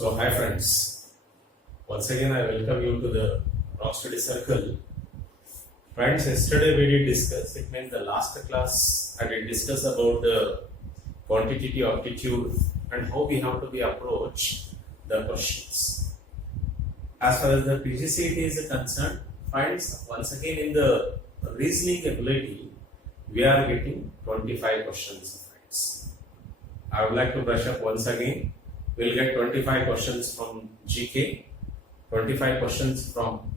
So, hi friends. Once again, I welcome you to the Rock Study Circle. Friends, yesterday we did discuss, it means the last class I did discuss about the quantitative aptitude and how we have to be approach the questions. As far as the PGCET is concerned, friends, once again in the reasoning ability, we are getting 25 questions, friends. I would like to brush up once again. We'll get 25 questions from GK, 25 questions from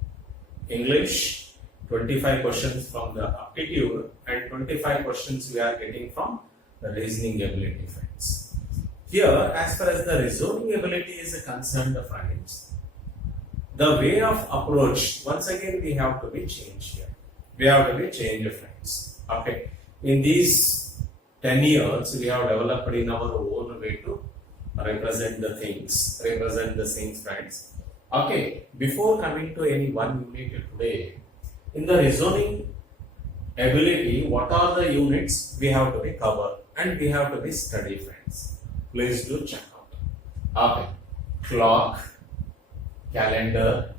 English, 25 questions from the aptitude, and 25 questions we are getting from the reasoning ability, friends. Here, as far as the reasoning ability is concerned, friends, the way of approach, once again, we have to be changed here. We have to be changed, friends. Okay. In these 10 years, we have developed in our own way to represent the things, friends. Okay, before coming to any one unit today, in the reasoning ability, what are the units we have to be covered and we have to be study, friends. Please do check out. Okay, clock, calendar,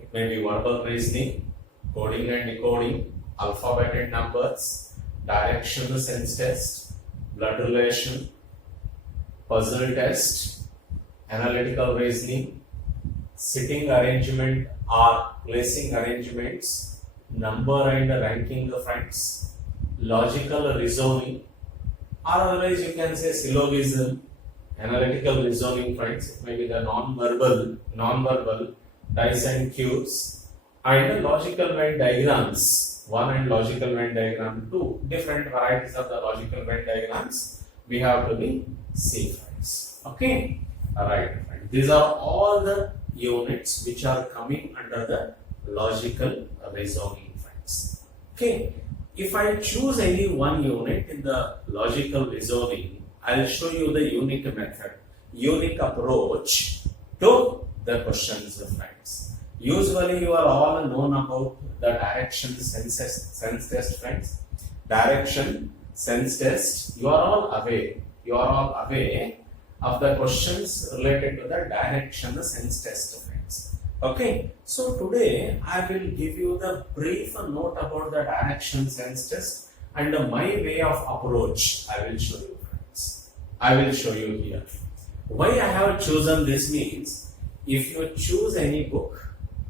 it may be verbal reasoning, coding and decoding, alphabet and numbers, direction sense test, blood relation, puzzle test, analytical reasoning, sitting arrangement or placing arrangements, number and ranking the friends, logical reasoning, or otherwise you can say syllogism, analytical reasoning, friends. It may be the non-verbal, dice and cubes, and logical Venn diagrams. One and logical Venn diagram, two different varieties of the logical Venn diagrams we have to be see, friends. Okay, alright. These are all the units which are coming under the logical reasoning, friends. Okay, if I choose any one unit in the logical reasoning, I'll show you the unique method, unique approach to the questions, friends. Usually, you are all known about the direction sense test, friends. Direction sense test. You are all aware. You are all aware of the questions related to the direction sense test, friends. Okay. So today I will give you the brief note about the direction sense test and my way of approach. I will show you, friends. I will show you here. Why I have chosen this means, if you choose any book,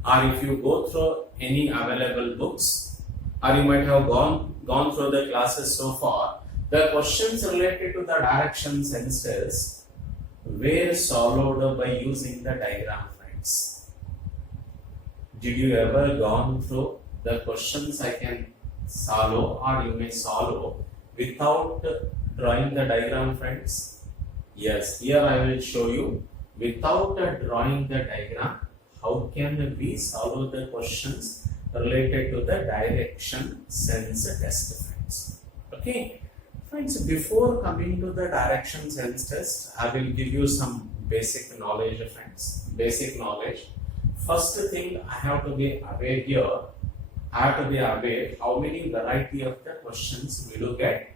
or if you go through any available books, or you might have gone through the classes so far, the questions related to the direction sense test were solved by using the diagram, friends. Did you ever gone through the questions I can solve or you may solve without drawing the diagram, friends? Yes, here I will show you without drawing the diagram how can we solve the questions related to the direction sense test, friends. Okay, friends, before coming to the direction sense test, I will give you some basic knowledge, friends. Basic knowledge. First thing I have to be aware here, I have to be aware how many variety of the questions we look at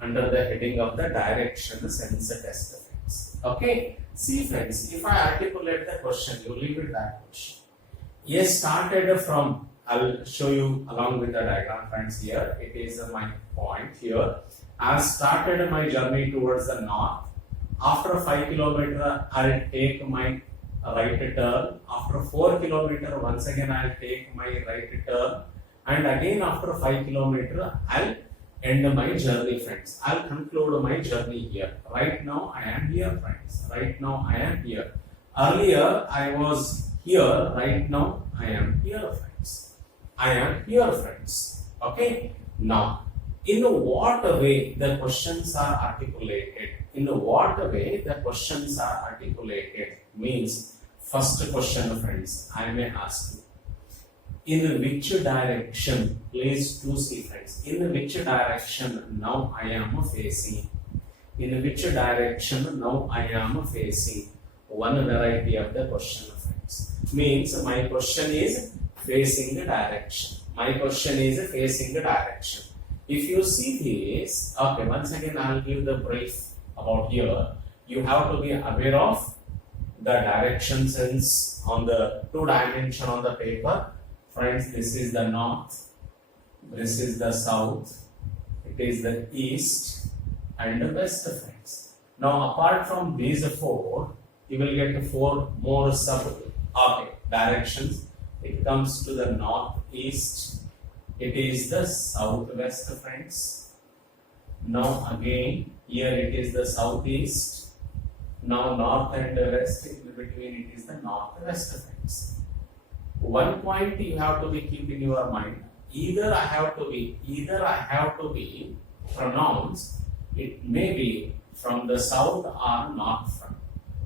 under the heading of the direction sense test, friends. Okay, see, friends, if I articulate the question, you leave it that question. Yes, started from, I'll show you along with the diagram, friends. Here it is my point here. I started my journey towards the north. After 5 kilometers, I'll take my right turn. After 4 kilometers, once again I'll take my right turn. And again after 5 kilometers, I'll end my journey, friends. I'll conclude my journey here. Right now I am here, friends. Right now I am here. Earlier I was here. Right now I am here, friends. I am here, friends. Okay. Now, in what way the questions are articulated? In what way the questions are articulated means, first question, friends, I may ask you, in which direction, please do see, friends, in which direction now I am facing? In which direction now I am facing? One variety of the question, friends. Means my question is facing the direction. My question is facing the direction. If you see this, okay, once again I will give the brief about here. You have to be aware of the direction sense on the 2 dimension on the paper. Friends, this is the north, this is the south, it is the east and the west, friends. Now apart from these 4, you will get 4 more directions. It comes to the northeast, it is the southwest, friends. Now again here it is the southeast. Now north and west, in between it is the northwest, friends. One point you have to be keep in your mind. Either I have to be pronounced. It may be from the south or north front.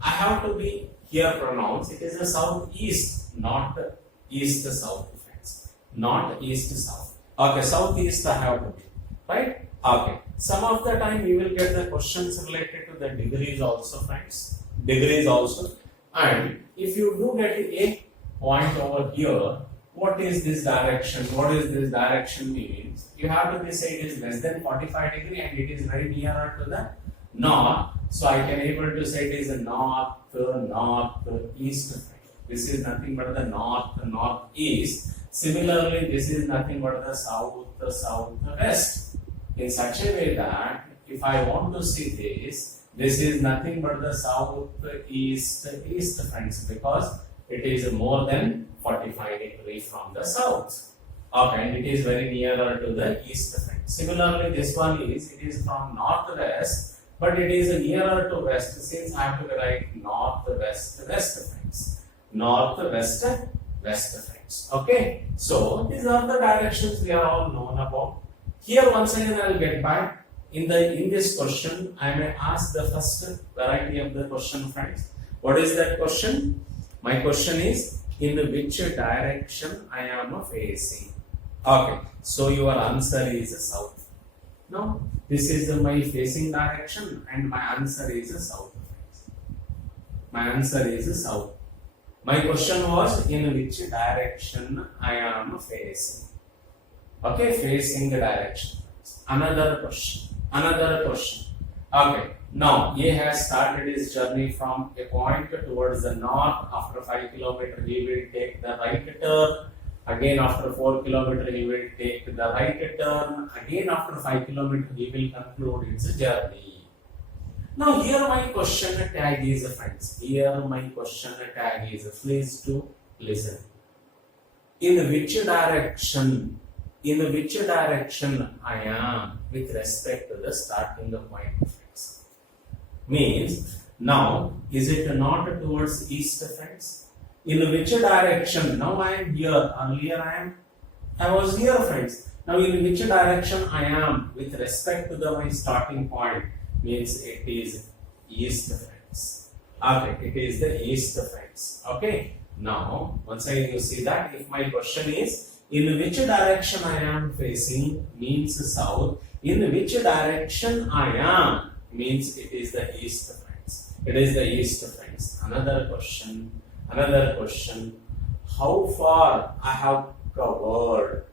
I have to be here pronounced. It is the southeast, not the east south, friends. Not east south. Okay, southeast I have to be, right? Okay. Some of the time you will get the questions related to the degrees also, friends. Degrees also. And if you do get a point over here, what is this direction? What is this direction means? You have to be say it is less than 45 degree and it is very nearer to the north. So I can able to say it is a north, east. This is nothing but the northeast. Similarly, this is nothing but the southwest. In such a way that if I want to see this is nothing but the southeast, friends, because it is more than 45 degrees from the south. Okay, and it is very nearer to the east, friends. Similarly, this one it is from northwest, but it is nearer to west, since I have to write northwest, friends. Northwest, west, friends. Okay, so these are the directions we are all known about. Here once again I will get back. In this question, I may ask the first variety of the question, friends. What is that question? My question is, in which direction I am facing? Okay, so your answer is south. Now, this is my facing direction and my answer is south. My answer is south. My question was, in which direction I am facing? Okay, facing the direction. Another question. Okay, now A has started his journey from a point towards the north. After 5 kilometers, he will take the right turn. Again, after 4 kilometers, he will take the right turn. Again, after 5 kilometers, he will conclude his journey. Now, here my question tag is, friends. Here my question tag is, please do listen. In which direction I am with respect to the starting point, friends? Means, now, is it not towards east, friends? In which direction? Now I am here. Earlier I was here, friends. Now in which direction I am with respect to my starting point? Means it is east, friends. Okay, it is the east, friends. Okay. Now, once again you see that if my question is, in which direction I am facing means south. In which direction I am means it is the east, friends. It is the east, friends. Another question. How far I have covered?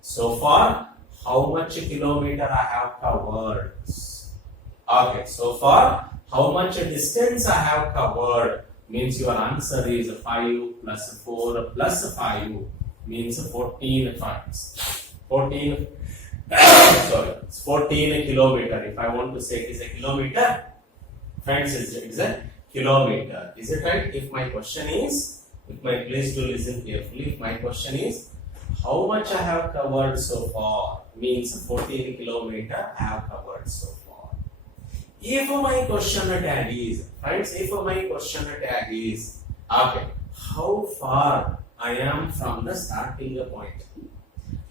So far, how much kilometer I have covered? Okay, so far, how much distance I have covered? Means your answer is 5 plus 4 plus 5 means 14 friends. 14 kilometer. If I want to say it is a kilometer, friends, it's a kilometer. Is it right? If my question is, please do listen carefully. If my question is, how much I have covered so far? Means 14 kilometer I have covered so far. If my question tag is, friends, okay, how far I am from the starting point?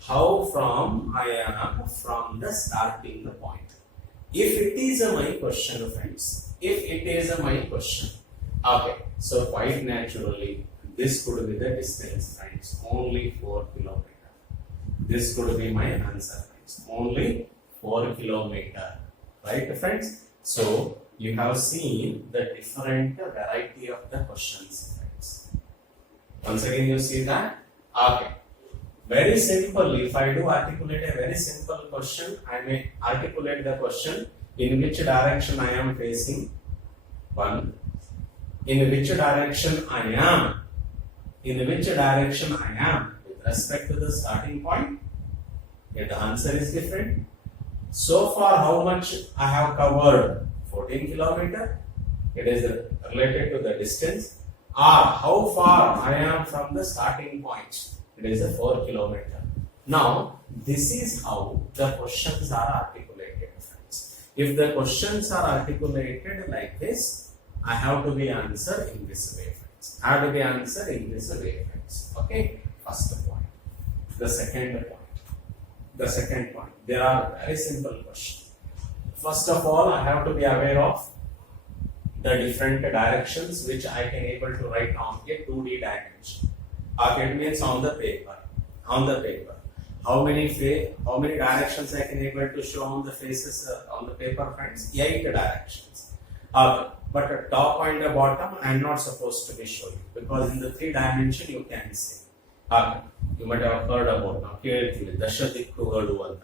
How from I am from the starting point? If it is my question, friends, okay, so quite naturally, this could be the distance, friends, only 4 kilometers. This could be my answer, friends, only 4 kilometers, right, friends? So, you have seen the different variety of the questions, friends. Once again, you see that? Okay. Very simple. If I do articulate a very simple question, I may articulate the question, in which direction I am facing? 1. in which direction I am, in which direction I am with respect to the starting point, yet the answer is different. So far, how much I have covered? 14 kilometer. It is related to the distance. Or how far I am from the starting point? It is a 4 kilometer. Now, this is how the questions are articulated, friends. If the questions are articulated like this, I have to be answered in this way, friends. I have to be answered in this way, friends. Okay, first point. The second point. The second point. There are very simple questions. First of all, I have to be aware of the different directions which I can able to write on a 2D dimension. Okay, it means on the paper. On the paper. How many directions I can able to show on the faces on the paper, friends? 8 directions. But at top and the bottom, I am not supposed to be showing because in the 3 dimension you can see. You might have heard about now. ಕೇಳ್ತೀವಿ ದಶದಿಕ್ಕುಗಳು ಅಂತ.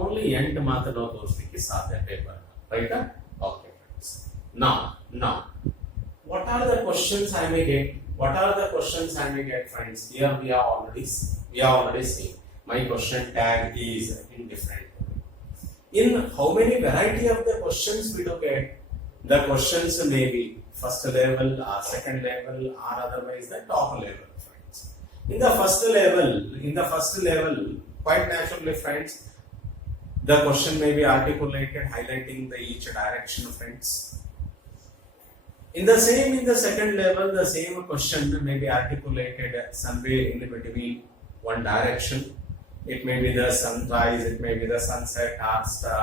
Only 8 ಮಾತ್ರ ನಾವು ತೋರಿಸಲಿಕ್ಕೆ ಸಾಧ್ಯ paper, right? Okay, friends. Now, what are the questions I may get? What are the questions I may get, friends? Here we are already seeing. My question tag is indifferent. In how many variety of the questions we do get? The questions may be first level, or second level, or otherwise the top level, friends. In the first level, quite naturally, friends, the question may be articulated highlighting the each direction, friends. In the second level, the same question may be articulated somewhere in between one direction. It may be the sunrise, it may be the sunset, or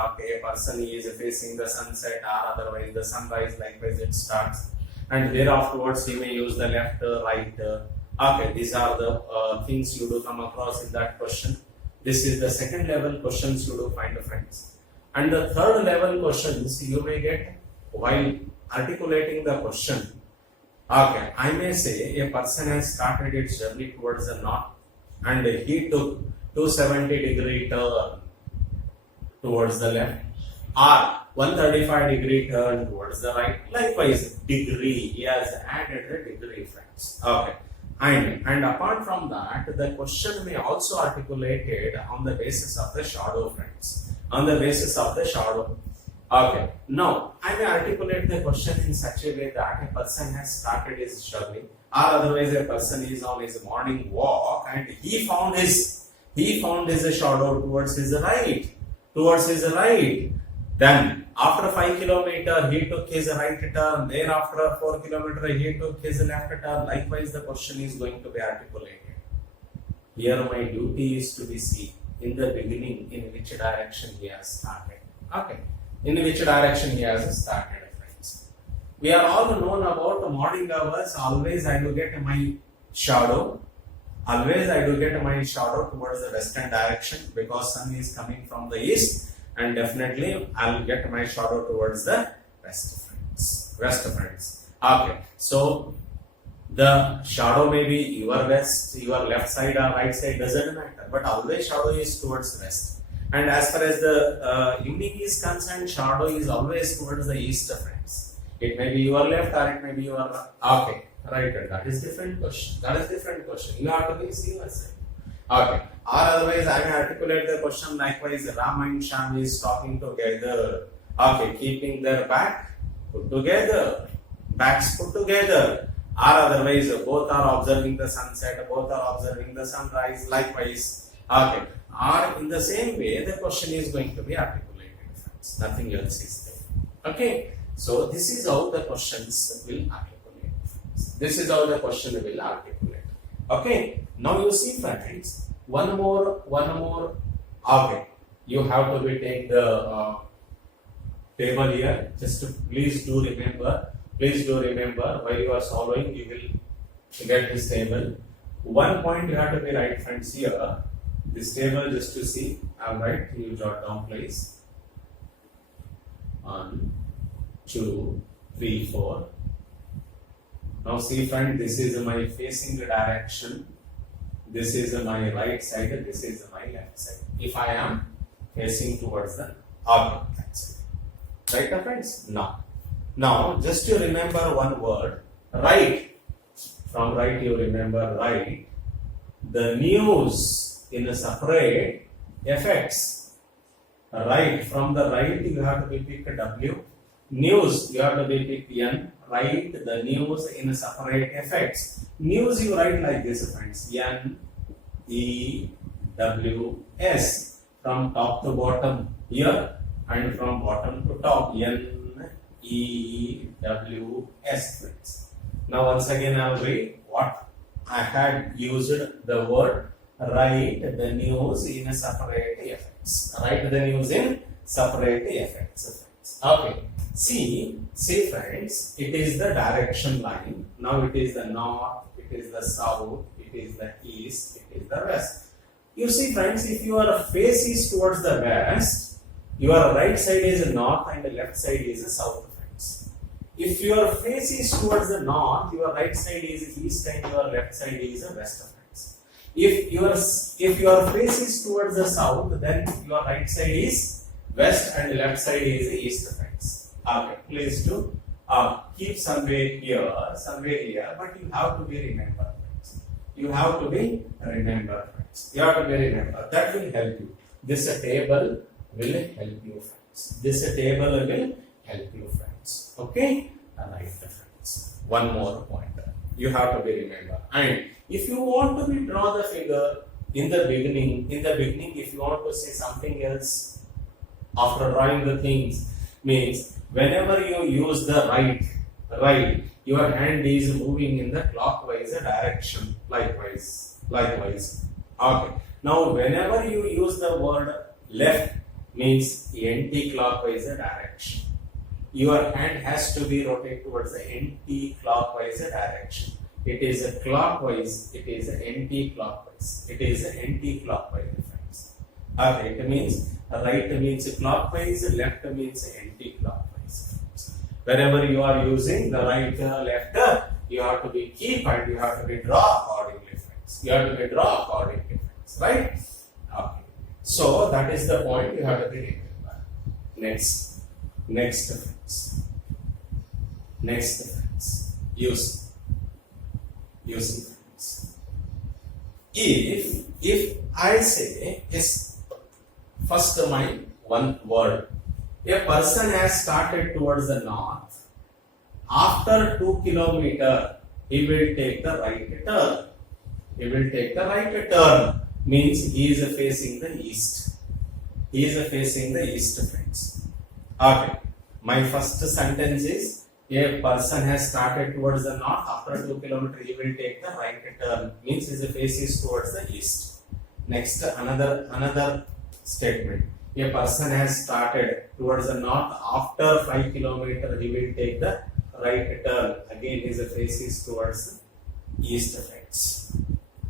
okay, a person is facing the sunset, or otherwise the sunrise, likewise it starts. And there afterwards he may use the left, right. Okay, these are the things you do come across in that question. This is the second level questions you do find, friends. And the third level questions you may get while articulating the question. Okay, I may say a person has started its journey towards the north and he took 270-degree turn towards the left or 135-degree turn towards the right. Likewise, degree, he has added the degree, friends. Okay. And apart from that, the question may also articulated on the basis of the shadow, friends. On the basis of the shadow. Okay. Now, I may articulate the question in such a way that a person has started his journey, or otherwise a person is on his morning walk and he found his shadow towards his right. Then, after 5 kilometers, he took his right turn. Then, after 4 kilometers, he took his left turn. Likewise, the question is going to be articulated. Here, my duty is to be seen in the beginning in which direction he has started. Okay. In which direction he has started, friends. We are all known about the morning hours. Always I do get my shadow. Towards the western direction because sun is coming from the east, and definitely I will get my shadow towards the west, friends. Okay, so the shadow may be your west, your left side or right side, doesn't matter, but always shadow is towards west. And as far as the evening is concerned, shadow is always towards the east, friends. It may be your left or it may be your right. Okay, right. That is different question. You have to be seeing yourself. Okay. Or otherwise, I may articulate the question likewise. Ram and Shyam is talking together. Okay, keeping their backs put together. Or otherwise, both are observing the sunset. Both are observing the sunrise. Likewise. Okay. Or in the same way, the question is going to be articulated, friends. Nothing else is there. Okay. So this is how the questions will articulate. This is how the question will articulate. Okay. Now you see, friends. One more. Okay. You have to be take the table here. Just to, please do remember. While you are solving, you will get this table. One point you have to be right, friends. Here, this table just to see. All right. You jot down, please. 1, 2, 3, 4. Now see, friend, this is my facing direction. This is my right side. This is my left side. If I am facing towards the object, right, friends? Now, just to remember one word. right. From right you remember right. The news in a separate effects. Right, from the right you have to be picked W. News you have to be picked N. Write the news in a separate effects. News you write like this, friends. N E W S. From top to bottom here and from bottom to top. N E W S, friends. Now once again I will read what I had used the word write the news in a separate effects. Write the news in separate effects. Okay. See friends, it is the direction line. Now it is the north, it is the south, it is the east, it is the west. You see friends, if your face is towards the west, your right side is north and the left side is south, friends. If your face is towards the north, your right side is east and your left side is west, friends. If your face is towards the south, then your right side is west and left side is east, friends. Okay, please do keep somewhere here, but you have to be remember, friends. You have to be remember, friends. You have to be remember. That will help you. This table will help you, friends. This table will help you, friends. Okay? Right, friends. One more pointer. You have to be remember. And if you want to be draw the figure in the beginning, if you want to say something else after drawing the things, means whenever you use the right, your hand is moving in the clockwise direction. Likewise. Okay. Now, whenever you use the word left, means anti-clockwise direction. Your hand has to be rotated towards the anti-clockwise direction. It is a clockwise. It is anti-clockwise. It is anti-clockwise. Friends. Okay. It means right means clockwise, left means anti-clockwise. Whenever you are using the right, left, you have to be keep and you have to be draw accordingly, friends. You have to be draw accordingly, friends. Right? Okay. So that is the point you have to be remember. Next, friends. Using friends. If I say is first my one word. A person has started towards the north. After 2 kilometers, he will take the right turn. He will take the right turn. Means he is facing the east. He is facing the east, friends. Okay. My first sentence is a person has started towards the north. After 2 kilometers, he will take the right turn. Means his face is towards the east. Next, another statement. A person has started towards the north. After 5 kilometers, he will take the right turn. Again, his face is towards east, friends.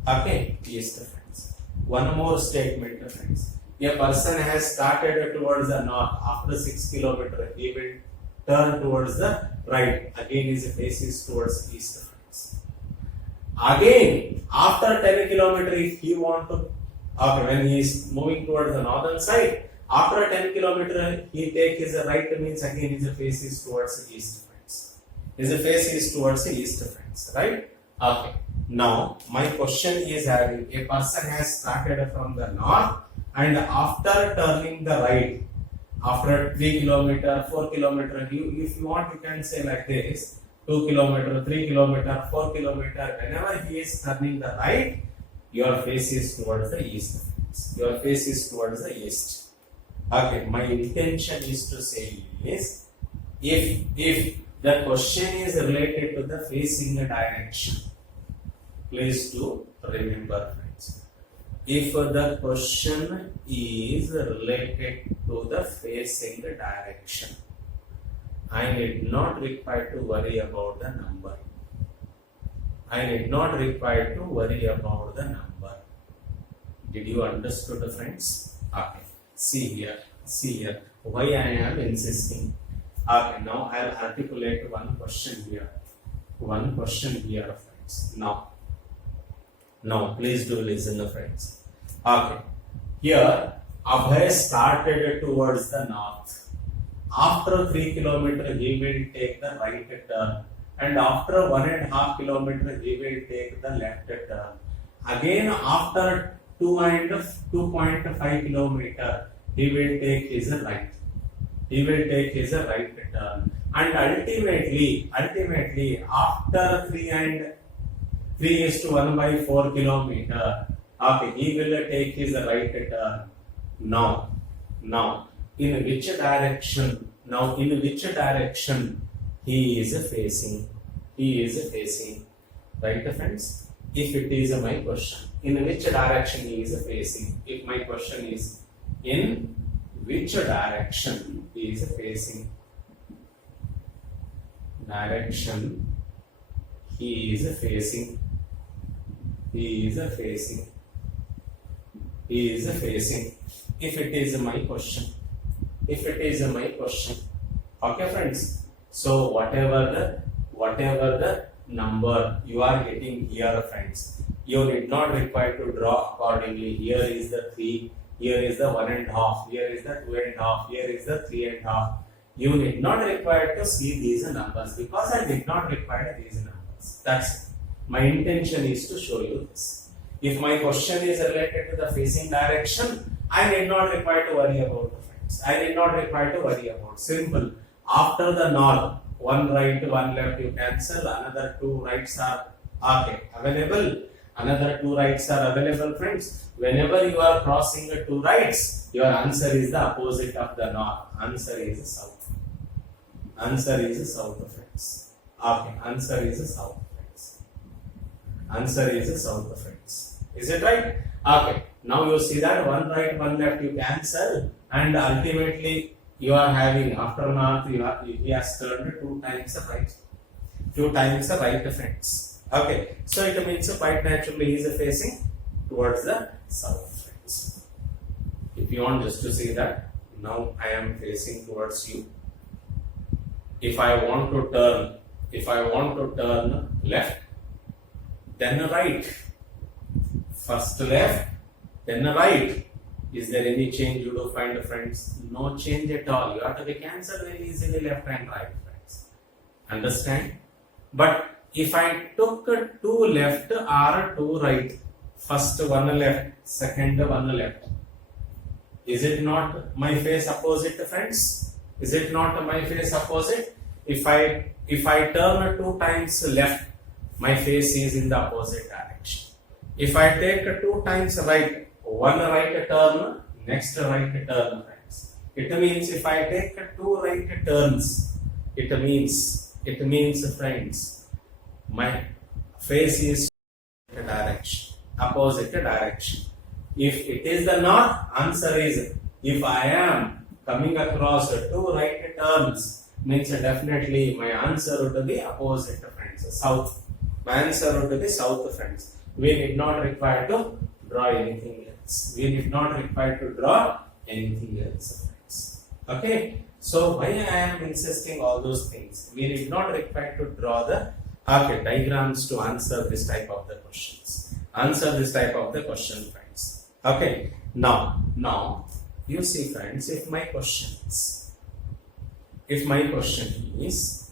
Okay, east, friends. One more statement, friends. A person has started towards the north. After 6 kilometers, he will turn towards the right. Again, his face is towards east, friends. Again, after 10 kilometers, if he want to, when he is moving towards the northern side, after 10 kilometers, he take his right, means again his face is towards east, friends. His face is towards east, friends. Right? Okay. Now, my question is having a person has started from the north and after turning the right, after 3 kilometers, 4 kilometers, if you want, you can say like this: 2 kilometers, 3 kilometers, 4 kilometers. Whenever he is turning the right, your face is towards the east, friends. Your face is towards the east. Okay, my intention is to say is if the question is related to the facing direction, please do remember, friends. If the question is related to the facing direction, I need not require to worry about the number. Did you understood, friends? Okay. See here. Why I am insisting. Okay, now I'll articulate one question here, friends. Now, please do listen, friends. Okay, here Abhay started towards the north. After 3 kilometers, he will take the right turn. and after 1.5 kilometer he will take the left turn. Again after 2.5 kilometer he will take his right. He will take his right turn, and ultimately after 3:1/4 kilometer, okay, he will take his right turn. Now, in which direction? Now, in which direction he is facing? He is facing, right, friends? If it is my question, in which direction he is facing? If my question is in which direction he is facing? Direction he is facing. He is facing. He is facing. If it is my question. If it is my question. Okay, friends. So whatever the number you are getting here, friends, you need not require to draw accordingly. Here is the 3, here is the 1.5, here is the 2.5, here is the 3.5. You need not require to see these numbers because I did not require these numbers. That's it. My intention is to show you this. If my question is related to the facing direction, I did not require to worry about the friends. I did not require to worry about. Simple. After the norm, one right, one left, you cancel. Another 2 rights are available. Another 2 rights are available, friends. Whenever you are crossing the 2 rights, your answer is the opposite of the norm. Answer is south. Answer is south, friends. Okay, answer is south, friends. Answer is south, friends. Is it right? Okay. Now you see that 1 right, 1 left, you cancel, and ultimately you are having after north. He has turned 2 times the right. 2 times the right, friends. Okay. So it means quite naturally he is facing towards the south, friends. If you want just to see that, now I am facing towards you. If I want to turn left, then right. First left, then right. Is there any change you do find, friends? No change at all. You have to be cancelled very easily left and right, friends. Understand? But if I took 2 left or 2 right, first 1 left, second 1 left, is it not my face opposite, friends? Is it not my face opposite? If I turn 2 times left, my face is in the opposite direction. If I take 2 times right, 1 right turn, next right turn, friends. It means if I take 2 right turns, it means friends, my face is direction, opposite direction. If it is the north, answer is, if I am coming across 2 right turns, means definitely my answer would be opposite, friends, south. My answer would be south, friends. We need not require to draw anything else. We need not require to draw anything else, friends. Okay. So why I am insisting all those things? We need not require to draw the diagrams to answer this type of the questions. Answer this type of the question, friends. Okay. Now you see, friends, if my question is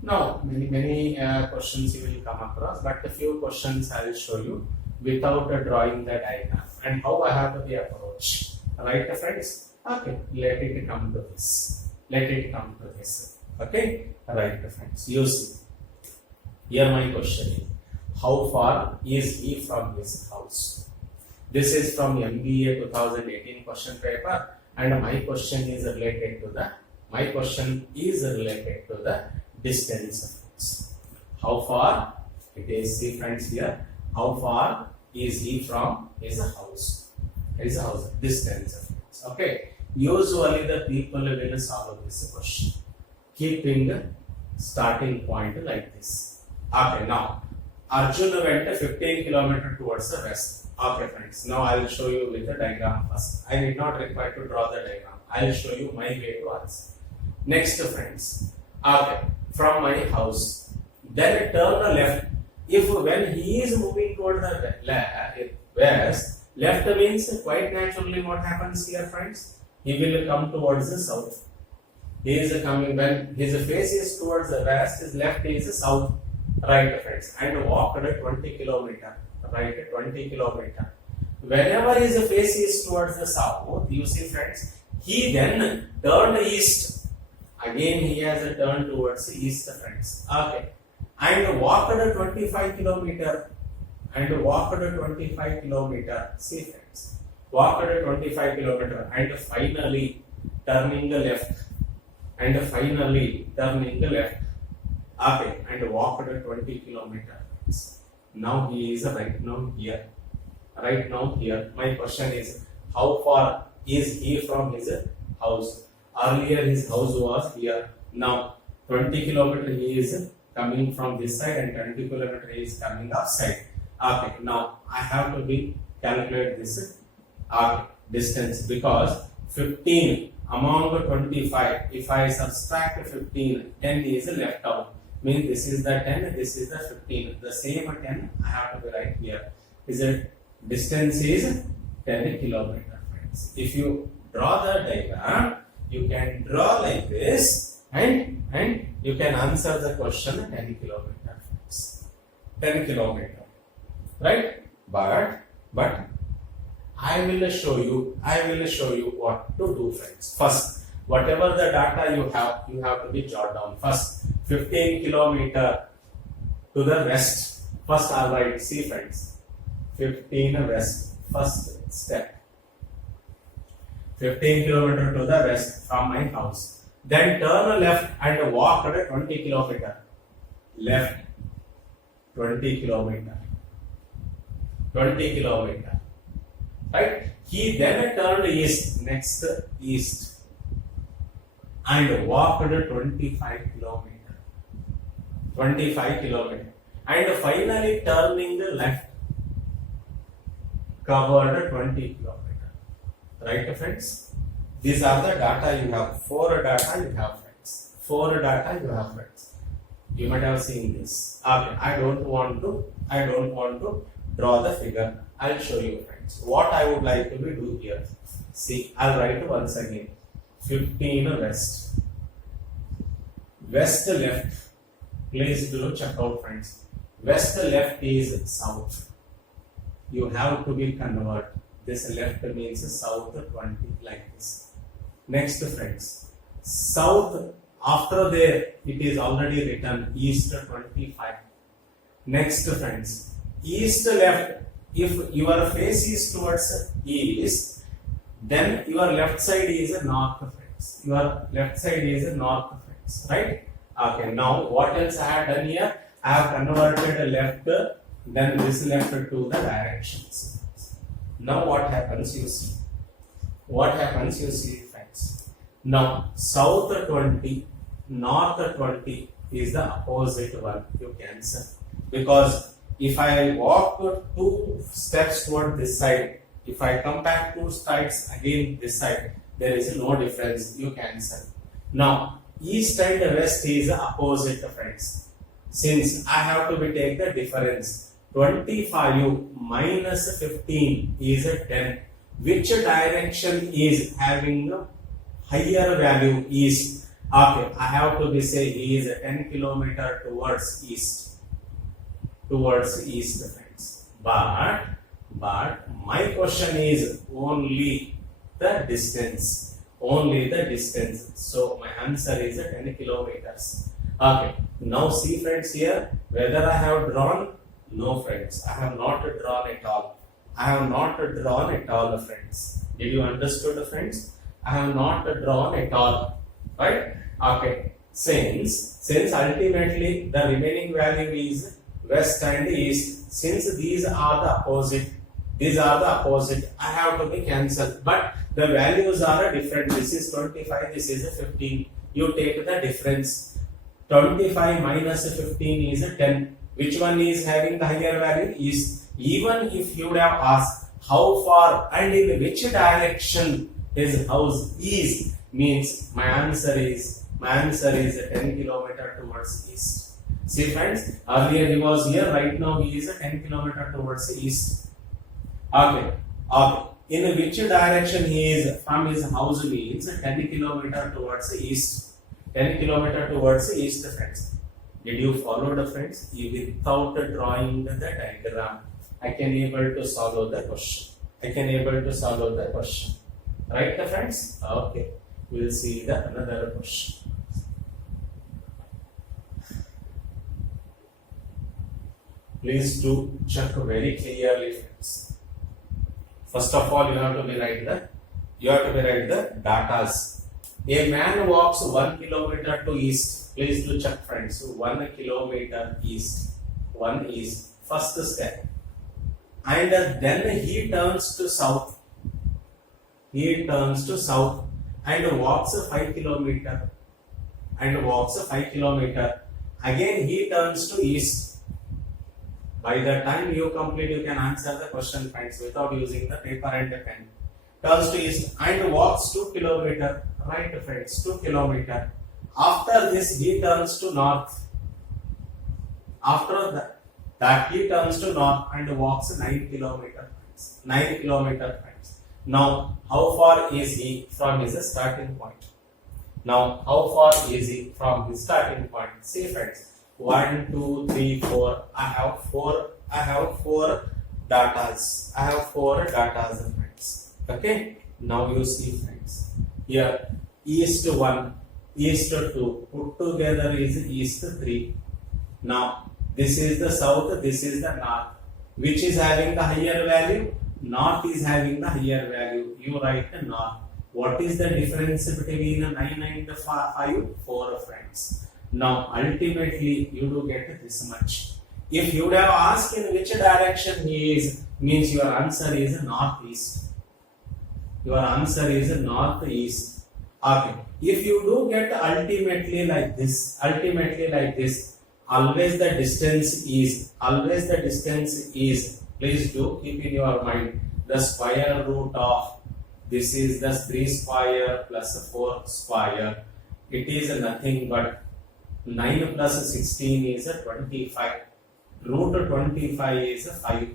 now many questions you will come across, but a few questions I will show you without drawing the diagram and how I have to be approached. Right, friends? Okay, let it come to this. Okay, right, friends. You see, here my question is, how far is he from his house? This is from MBA 2018 question paper, and my question is related to the distance. How far it is, see, friends, here. How far is he from his house? Distance. Okay. Usually the people will solve this question, keeping starting point like this. Okay, now Arjuna went 15 km towards the west. Okay, friends. Now I will show you with the diagram first. I need not require to draw the diagram. I will show you my way to answer. Next, friends. Okay, from my house, then turn left. If when he is moving toward the west, left means quite naturally what happens here, friends? He will come towards the south. He is coming when his face is towards the west, his left is south, right friends, and walked 20 kilometer, right, 20 kilometer. Whenever his face is towards the south, you see friends, he then turned east. Again he has a turn towards east friends. Okay. And walked 25 kilometer. And walked 25 kilometer. See friends. Walked 25 kilometer and finally turning the left. And finally turning the left. Okay. And walked 20 kilometer. Now he is right now here. Right now here. My question is, how far is he from his house? Earlier his house was here. Now 20 kilometer he is coming from this side and 20 kilometer he is coming upside. Okay, now I have to be calculate this distance, because 15 among 25, if I subtract 15, 10 is left out. Means this is the 10, this is the 15. The same 10 I have to be right here. Is it distance is 10 kilometer friends. If you draw the diagram, you can draw like this and you can answer the question 10 kilometer friends. 10 kilometer, right? But I will show you what to do friends. First, whatever the data you have to be jot down. First, 15 kilometer to the west. First I'll write, see friends, 15 west, first step. 15 kilometer to the west from my house. Then turn left and walk 20 kilometer. Left 20 kilometer. 20 kilometer. Right? He then turned east, next east, and walked 25 kilometer. 25 kilometer. And finally turning the left, covered 20 kilometer. Right friends? These are the data you have. 4 data you have friends. 4 data you have friends. You might have seen this. Okay, I don't want to draw the figure. I'll show you friends. What I would like to do here. See, I'll write once again. 15 west. West left. Please do check out friends. West left is south. You have to be convert. This left means south 20 like this. Next friends, south, after there it is already written east 25. Next friends, east left, if your face is towards east, then your left side is north friends. Your left side is north friends, right? Okay, now what else I have done here? I have converted left, then this left to the directions. Now what happens you see? What happens you see friends? Now south 20, north 20 is the opposite one. You cancel. Because if I walk 2 steps toward this side, if I come back 2 steps again this side, there is no difference. You cancel. Now east and west is opposite friends. Since I have to be take the difference. 25 minus 15 is 10. Which direction is having a higher value? East. Okay, I have to be say he is 10 kilometer towards east. Towards east friends. But my question is only the distance. Only the distance. So my answer is 10 kilometers. Okay, now see friends here, whether I have drawn. No friends, I have not drawn at all. I have not drawn at all friends. Did you understood friends? I have not drawn at all. Right? Okay. Since ultimately the remaining value is west and east, since these are the opposite, I have to be cancelled. But the values are different. This is 25, this is 15. You take the difference. 25 minus 15 is 10. Which one is having the higher value? Is even if you would have asked how far and in which direction his house is, means my answer is 10 kilometer towards east. See friends, earlier he was here, right now he is 10 kilometer towards east. Okay. In which direction he is from his house means 10 kilometer towards the east. 10 kilometer towards the east, friends. Did you follow the friends? Without drawing the diagram, I can able to solve the question. I can able to solve the question. Right, the friends? Okay. We'll see the another question. Please do check very clearly, friends. First of all, you have to write the datas. A man walks 1 kilometer to east. Please do check, friends. 1 kilometer east. 1 east. First step. And then he turns to south. He turns to south and walks 5 kilometer. And walks 5 kilometer. Again he turns to east. By the time you complete, you can answer the question, friends, without using the paper and the pen. Turns to east and walks 2 kilometer. Right, friends, 2 kilometer. After this, he turns to north. After that he turns to north and walks 9 kilometer. 9 kilometer, friends. Now, how far is he from his starting point? Now, how far is he from his starting point? See, friends. 1, 2, 3, 4. I have four datas. I have 4 datas, friends. Okay. Now you see, friends. Here, east 1, east 2. Put together is east 3. Now, this is the south, this is the north. Which is having the higher value? North is having the higher value. You write the north. What is the difference between 9 and 5? 4, friends. Now, ultimately, you do get this much. If you would have asked in which direction he is, means your answer is northeast. Your answer is northeast. Okay. If you do get ultimately like this, always the distance is, please do keep in your mind the square root of, this is the 3 square plus 4 square. It is nothing but 9 plus 16 is 25. Root 25 is 5.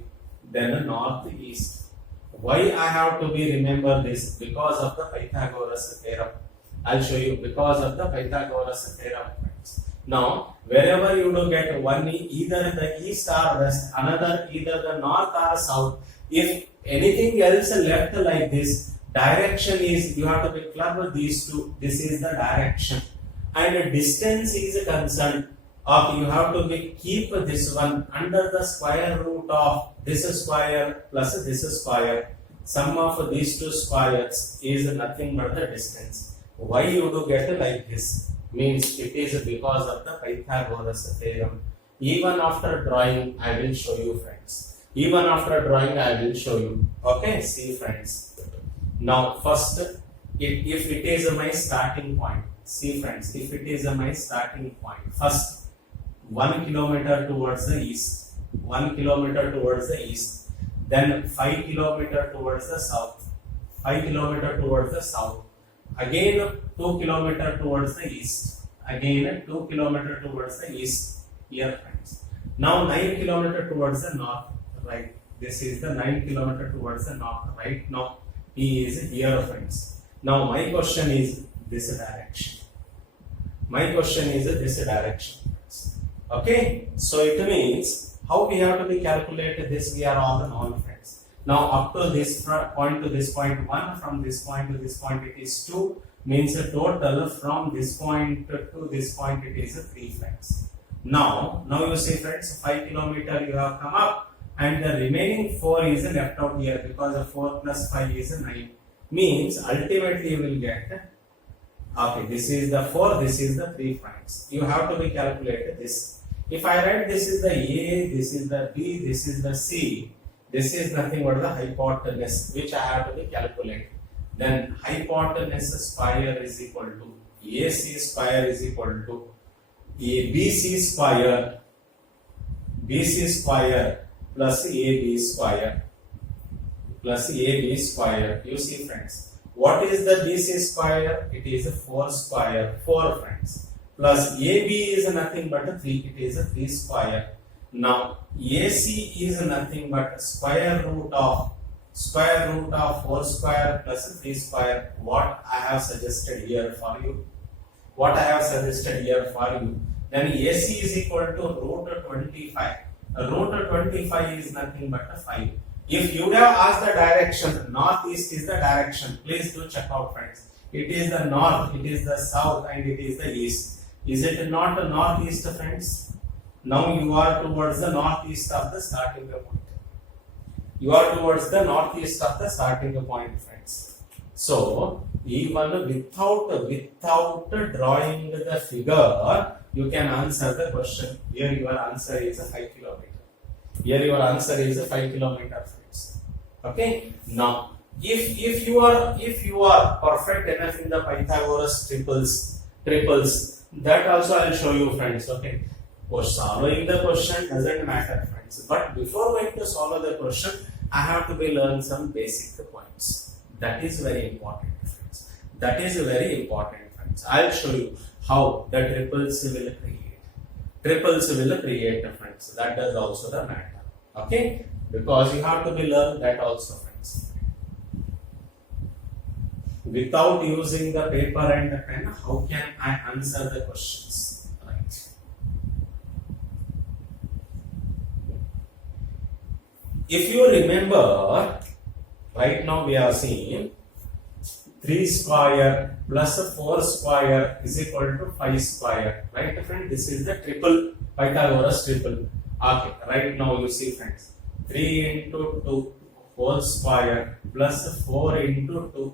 Then northeast. Why I have to be remember this? Because of the Pythagoras theorem. I'll show you because of the Pythagoras theorem. Now, wherever you do get one, either the east or west, another either the north or south. If anything else left like this, direction is, you have to be clever these two. This is the direction. And distance is concerned, or you have to be keep this one under the square root of this square plus this square. Sum of these two squares is nothing but the distance. Why you do get like this? Means it is because of the Pythagoras theorem. Even after drawing, I will show you, friends. Even after drawing, I will show you. Okay, see, friends. Now, first, if it is my starting point, see, friends, if it is my starting point, first 1 kilometer towards the east, 1 kilometer towards the east, then 5 kilometer towards the south, 5 kilometer towards the south, again 2 kilometer towards the east, again 2 kilometer towards the east, here, friends. Now 9 kilometer towards the north, right? This is the 9 kilometer towards the north, right? Now he is here, friends. Now my question is this direction. My question is this direction. Okay, so it means how we have to be calculated this, we are all the known, friends. Now up to this point to this point 1, from this point to this point it is 2, means a total from this point to this point it is 3, friends. Now you see, friends, 5 kilometer you have come up and the remaining 4 is left out here because 4 plus 5 is 9. Means ultimately you will get, okay, this is the 4, this is the 3, friends. You have to be calculated this. If I write this is the A, this is the B, this is the C, this is nothing but the hypotenuse which I have to be calculated. Then hypotenuse square is equal to AC square is equal to BC square plus AB square plus AB square. You see, friends, what is the BC square? It is 4 square, 4, friends. Plus AB is nothing but 3, it is 3 square. Now AC is nothing but square root of square root of 4 square plus 3 square. What I have suggested here for you. What I have suggested here for you. Then AC is equal to root 25. Root 25 is nothing but a 5. If you would have asked the direction, northeast is the direction. Please do check out, friends. It is the north, it is the south, and it is the east. Is it not the northeast, friends? Now you are towards the northeast of the starting point. You are towards the northeast of the starting point, friends. So even without drawing the figure, you can answer the question. Here your answer is 5 kilometer. Here your answer is 5 kilometer, friends. Okay. Now, if you are perfect enough in the Pythagoras triples, that also I will show you, friends. Okay. For solving the question doesn't matter, friends. But before going to solve the question, I have to be learn some basic points. That is very important, friends. That is very important, friends. I will show you how the triples will create. Triples will create, friends. That does also the matter. Okay? Because you have to be learn that also, friends. Without using the paper and the pen, how can I answer the questions? Right. If you remember, right now we are seeing 3 square plus 4 square is equal to 5 square. Right, friend? This is the triple, Pythagoras triple. Okay, right now you see, friends. 3 into 2 whole square plus 4 into 2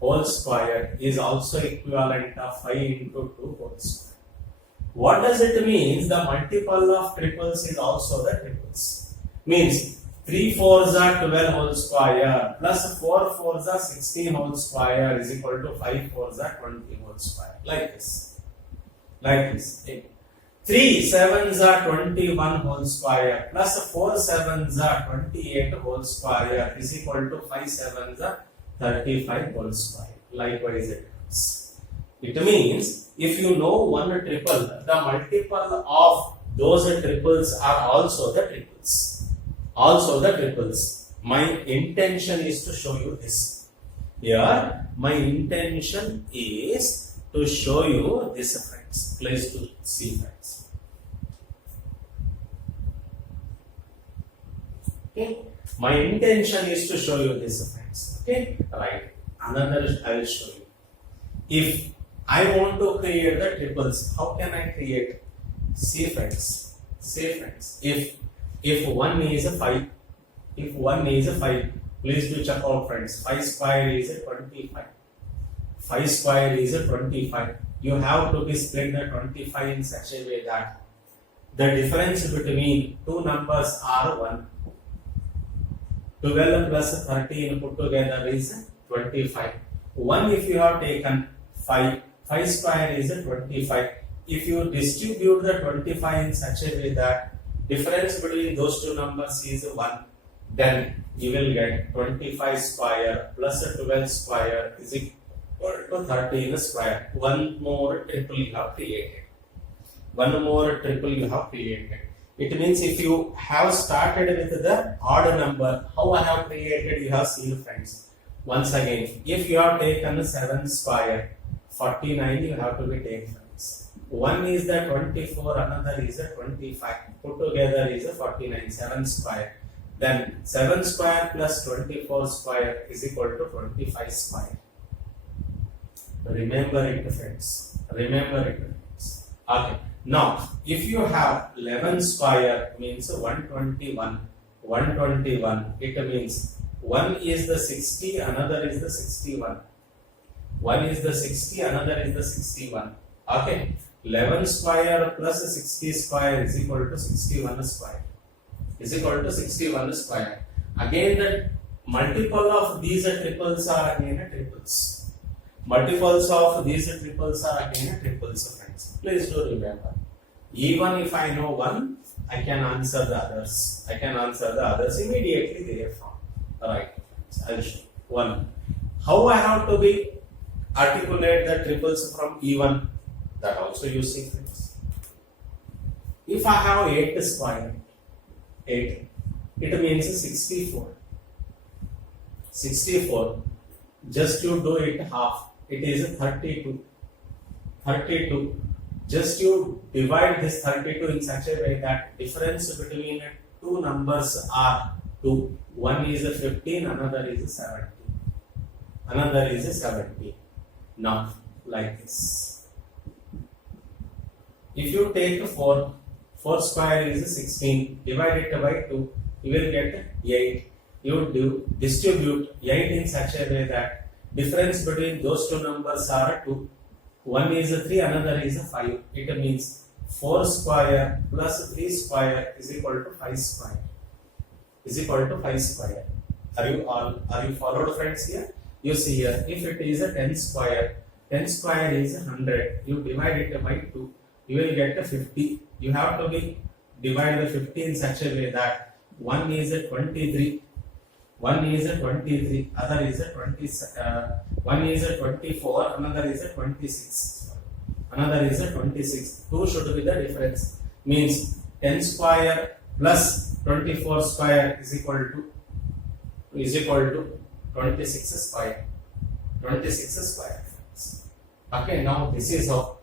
whole square is also equivalent of 5 into 2 whole square. What does it mean? The multiple of triples is also the triples. Means 3 4s are 12 whole square plus 4 4s are 16 whole square is equal to 5 4s are 20 whole square. Like this. Like this. 3 7s are 21 whole square plus 4 7s are 28 whole square is equal to 5 7s are 35 whole square. Likewise it comes. It means if you know one triple, the multiple of those triples are also the triples. Also the triples. My intention is to show you this. Here, my intention is to show you this, friends. Please to see, friends. Okay. My intention is to show you this, friends. Okay. Right. Another I will show you. If I want to create the triples, how can I create? See, friends. See, friends. If 1 is a 5, if 1 is a 5, please do check out, friends. 5 square is a 25. 5 square is a 25. You have to be split the 25 in such a way that the difference between two numbers are 1. 12 plus 13 put together is 25. 1 if you have taken 5, 5 square is a 25. If you distribute the 25 in such a way that difference between those two numbers is 1, then you will get 25 square plus 12 square is equal to 13 square. One more triple you have created. One more triple you have created. It means if you have started with the odd number, how I have created, you have seen, friends. Once again, if you have taken 7 square, 49 you have to be taken. One is the 24, another is the 25. Put together is a 49, 7 square. Then 7 square plus 24 square is equal to 25 square. Remember it, friends. Remember it, friends. Okay. Now, if you have 11 square means 121. 121, it means one is the 60, another is the 61. One is the 60, another is the 61. Okay. 11 square plus 60 square is equal to 61 square. Is equal to 61 square. Again, the multiple of these triples are again triples. Multiples of these triples are again triples, friends. Please do remember. Even if I know one, I can answer the others. I can answer the others immediately therefrom. Alright, I'll show. 1. How I have to be articulate the triples from even? That also you see, friends. If I have 8 square, 8, it means 64. 64. Just you do it half. It is 32. 32. Just you divide this 32 in such a way that difference between two numbers are 2. One is a 15, another is a 70. Another is a 70. Now, like this. If you take 4, 4 square is 16, divide it by 2, you will get 8. You do distribute 8 in such a way that difference between those two numbers are 2. One is a 3, another is a 5. It means 4 square plus 3 square is equal to 5 square. Is equal to 5 square. Are you followed, friends? Here you see here, if it is a 10 square, 10 square is 100. You divide it by 2, you will get a 50. You have to divide the 50 in such a way that one is a 23, one is a 23, other is a 20, one is a 24, another is a 26. Another is a 26. 2 should be the difference. Means 10 square plus 24 square is equal to 26 square. 26 square. Okay, now this is how.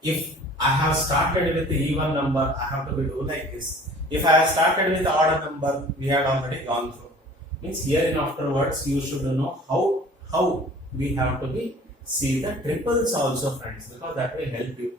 If I have started with the even number, I have to be do like this. If I have started with the odd number, we had already gone through. Means here in afterwards, you should know how we have to be see the triples also, friends, because that will help you.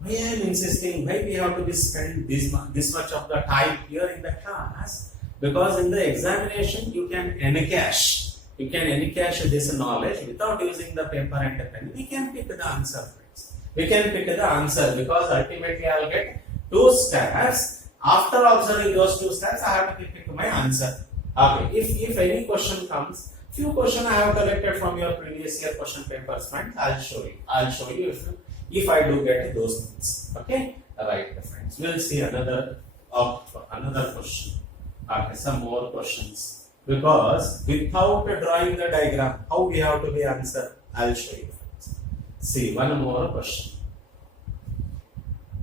Why I am insisting, why we have to be spend this much of the time here in the class? Because in the examination you can encash. You can encash this knowledge without using the paper and the pen. We can pick the answer, friends. We can pick the answer because ultimately I will get 2 stars. After observing those 2 stars, I have to pick my answer. Okay. If any question comes, few questions I have collected from your previous year question papers, friends. I'll show you if I do get those things. Okay. Right, friends. We'll see another question. Okay. Some more questions. Because without drawing the diagram, how we have to be answered, I'll show you. See, one more question.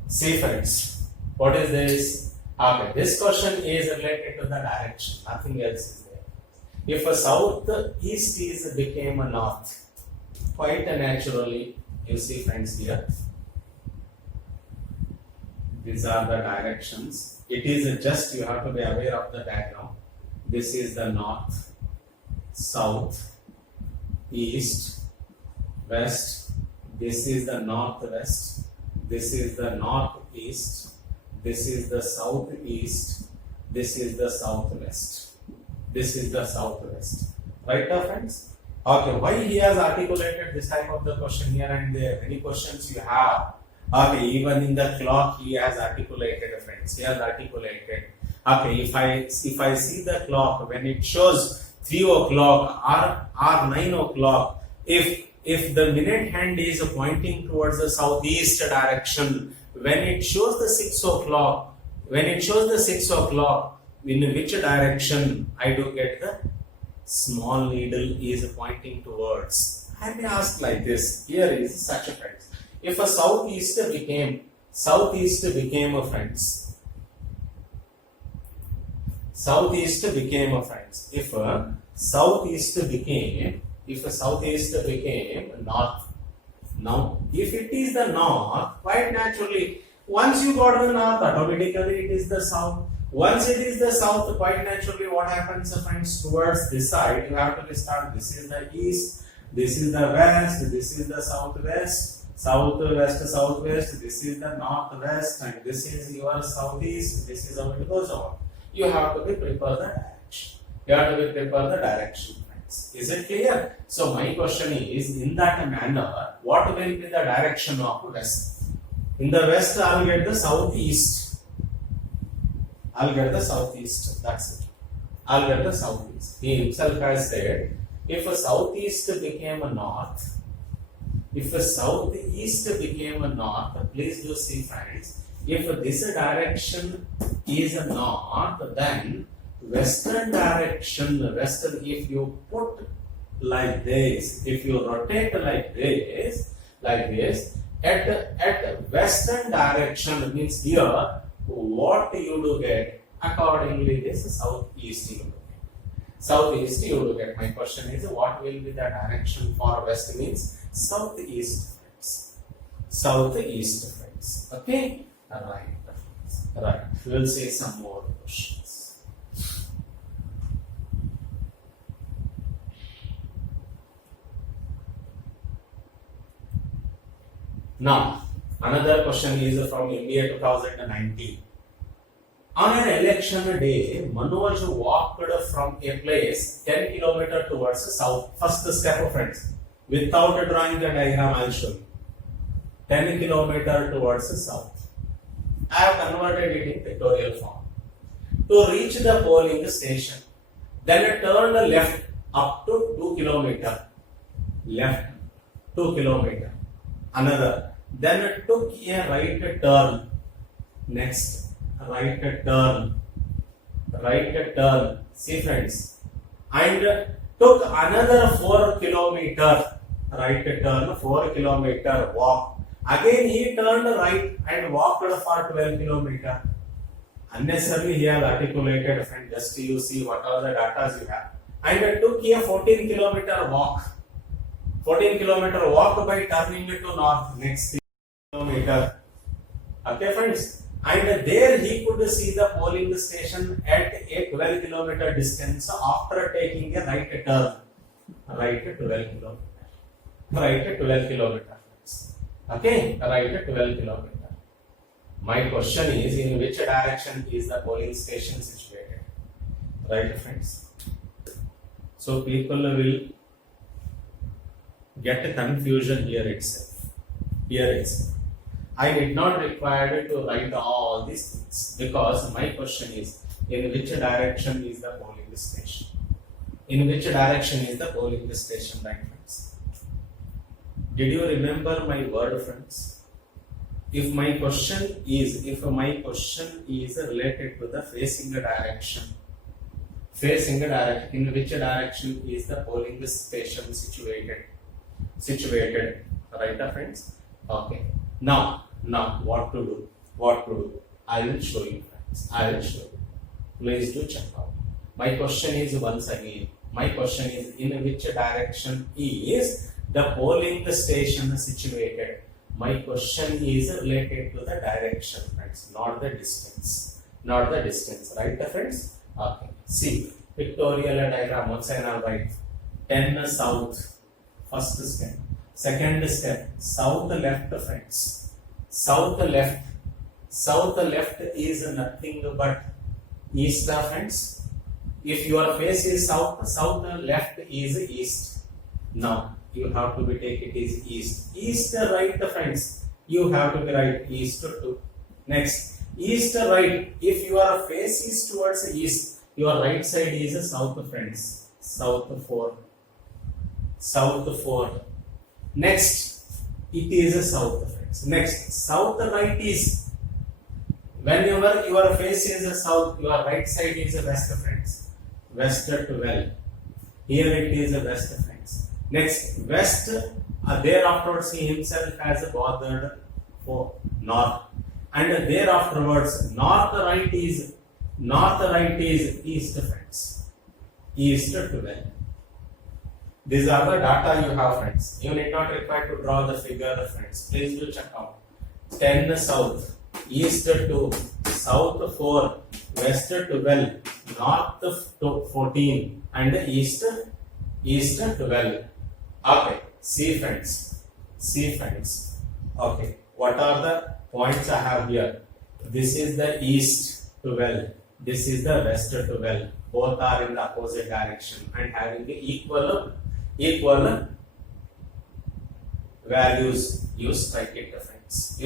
See, friends, what is this? Okay, this question is related to the direction, nothing else is there. If a south east is became a north, quite naturally, you see, friends, here. These are the directions. It is just you have to be aware of the diagram. This is the north, south, east, west. This is the northwest. This is the northeast. This is the southeast. This is the southwest. This is the southwest. Right, friends? Okay, why he has articulated this type of the question here and there? Any questions you have? Okay, even in the clock he has articulated, friends. He has articulated. Okay, if I see the clock when it shows 3 o'clock or 9 o'clock, if the minute hand is pointing towards the southeast direction, when it shows the 6 o'clock, in which direction I do get the small needle is pointing towards? I may ask like this. Here is such a friends. If a southeast became a friends. Southeast became a friends. If a southeast became north. Now, if it is the north, quite naturally, once you got the north, automatically it is the south. Once it is the south, quite naturally, what happens, friends, towards this side, you have to start. This is the east, this is the west, this is the southwest, southwest, this is the northwest, and this is your southeast. This is how it goes on. You have to be prepare the direction. Friends. Is it clear? So my question is, in that manner, what will be the direction of west? In the west, I will get the southeast. That's it. I'll get the southeast. He himself has said, if a southeast became a north, please do see, friends. If this direction is a north, then western direction, if you put like this, if you rotate like this, at western direction means here, what you do get, accordingly this southeast you do get. Southeast you will get. My question is what will be the direction for west means southeast friends. Southeast friends. Okay? Right. Right. We will see some more questions. Now, another question is from India 2019. On an election day, Manoj walked from a place 10 km towards the south. First step, friends. Without drawing the diagram, I will show you. 10 km towards the south. I have converted it in pictorial form. To reach the polling station, then turn left up to 2 km. Left 2 km. Another. Then took a right turn. Next. Right turn. See friends, and took another 4 km. Right turn, 4 km walk. Again he turned right and walked for 12 km. Unnecessarily he has articulated, friend. Just you see what are the data you have. And took a 14 km walk. 14 km walk by turning to north. Next kilometer. Okay, friends. And there he could see the polling station at a 12 km distance after taking a right turn. Right 12 km. Right 12 km. Okay, right 12 km. My question is, in which direction is the polling station situated? Right, friends? So people will get confusion here itself. I did not require to write all these things because my question is, in which direction is the polling station? In which direction is the polling station, right, friends? Did you remember my word, friends? If my question is related to the facing direction, in which direction is the polling station situated, right, friends? Okay. Now, what to do? I will show you, friends. Please do check out. My question is once again. In which direction is the polling station situated? My question is related to the direction, friends, not the distance. Right, friends? Okay. See, pictorial diagram. Once I now write 10 south. First step. Second step, south left, friends. South left is nothing but east, friends. If your face is south left is east. Now you have to be take it is east. East right, friends. You have to be right east too. Next, east right. If your face is towards east, your right side is south, friends. South 4. Next, it is a south, friends. Next, south right is, whenever your face is a south, your right side is a west, friends. West 12. Here it is a west, friends. Next, west, thereafterwards he himself has bothered for north. And thereafterwards, north right is east, friends. East 12. These are the data you have, friends. You need not require to draw the figure, friends. Please do check out. 10 south, east 2, south 4, west 12, north 14, and east 12. Okay, see friends. Okay, what are the points I have here? This is the east 12. This is the west 12. Both are in the opposite direction and having the equal values. You strike it, friends.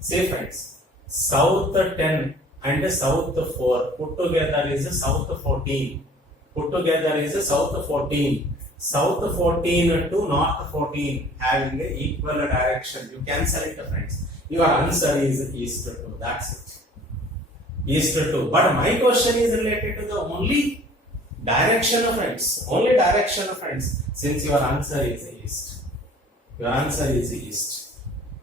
See, friends, south 10 and south 4 put together is south 14. South 14 to north 14 having the equal direction. You cancel it, friends. Your answer is east 2. That's it. East 2. But my question is related to the only direction of friends. Since your answer is east.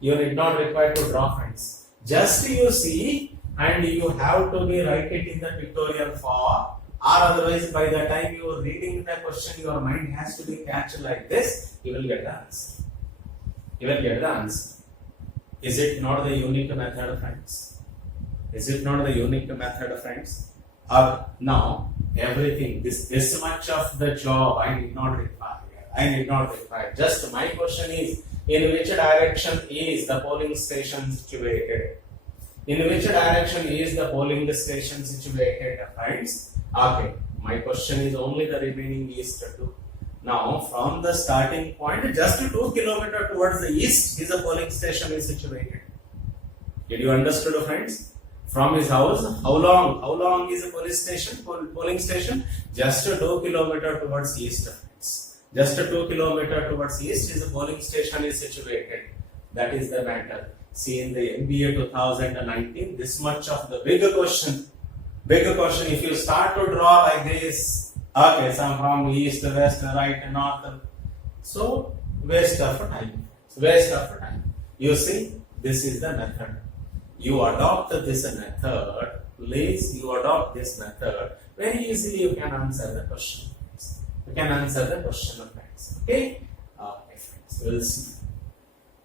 You need not require to draw, friends. Just you see and you have to be write it in the pictorial form or otherwise by the time you are reading the question, your mind has to be catched like this, you will get the answer. You will get the answer. Is it not the unique method, friends? Is it not the unique method, friends? Now, everything, this much of the job I did not require. I did not require. Just my question is, in which direction is the polling station situated? In which direction is the polling station situated, friends? Okay, my question is only the remaining east too. Now, from the starting point, just 2 kilometers towards the east is a polling station is situated. Did you understand, friends? From his house, how long is a police station, polling station? Just 2 kilometers towards east, friends. Just 2 kilometers towards east is a polling station is situated. That is the matter. See, in the MBA 2019, this much of the bigger question. If you start to draw like this, okay, some from east, west, right, north. So, waste of time. You see, this is the method. You adopt this method, please, you adopt this method, very easily you can answer the question. You can answer the question of friends. Okay? Okay, friends, we'll see.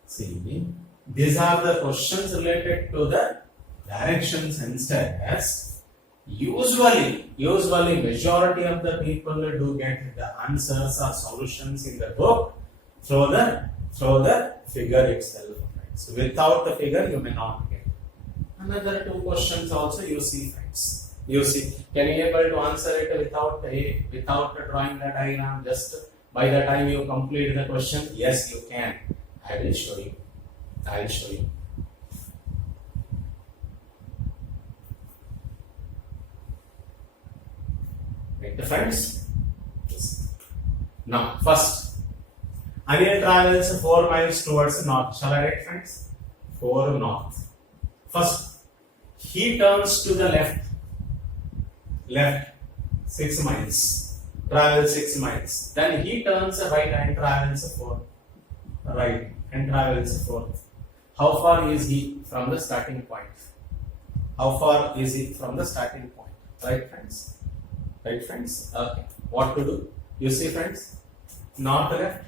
See, these are the questions related to the directions and steps. Usually majority of the people do get the answers or solutions in the book through the figure itself. So without the figure, you may not get. Another 2 questions also you see, friends. You see, can you able to answer it without drawing the diagram? Just by the time you complete the question, yes, you can. I will show you. Right, friends. Now, first, Anil travels 4 miles towards north. Shall I write, friends? 4 north. First, he turns to the left 6 miles, travels 6 miles. Then he turns right and travels 4, right and travels 4. How far is he from the starting point? Right, friends? Okay. What to do? You see, friends? North, left.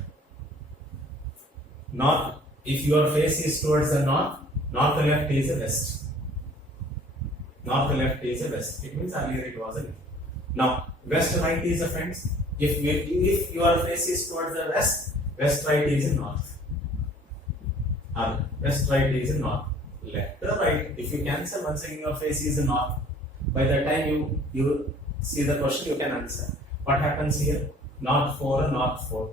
North. If your face is towards the north, left is the west. Left is the west. It means earlier it was a left. Now, west, right is the friends. If your face is towards the west, right is in north. West, right is in north. Left, right. If you cancel once again, your face is in north. By the time you see the question, you can answer. What happens here? North 4,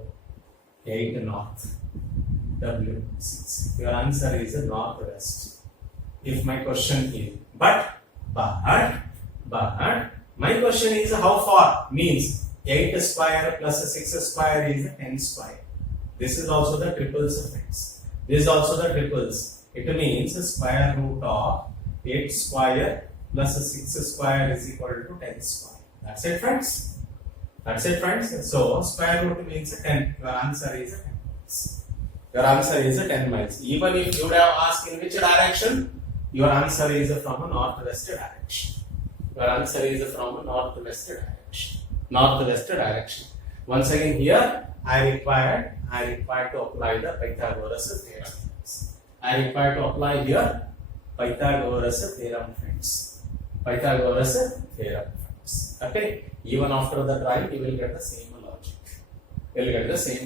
8 north. W6. Your answer is northwest. If my question is, but my question is how far? Means 8 square plus 6 square is 10 square. This is also the triples, friends. This is also the triples. It means square root of 8 square plus 6 square is equal to 10 square. That's it, friends. So square root means 10. Your answer is 10 miles. Your answer is 10 miles. Even if you would have asked in which direction, your answer is from a northwest direction. Northwest direction. Once again, here I required to apply the Pythagoras theorem. Pythagoras theorem. Okay. Even after the trying, you will get the same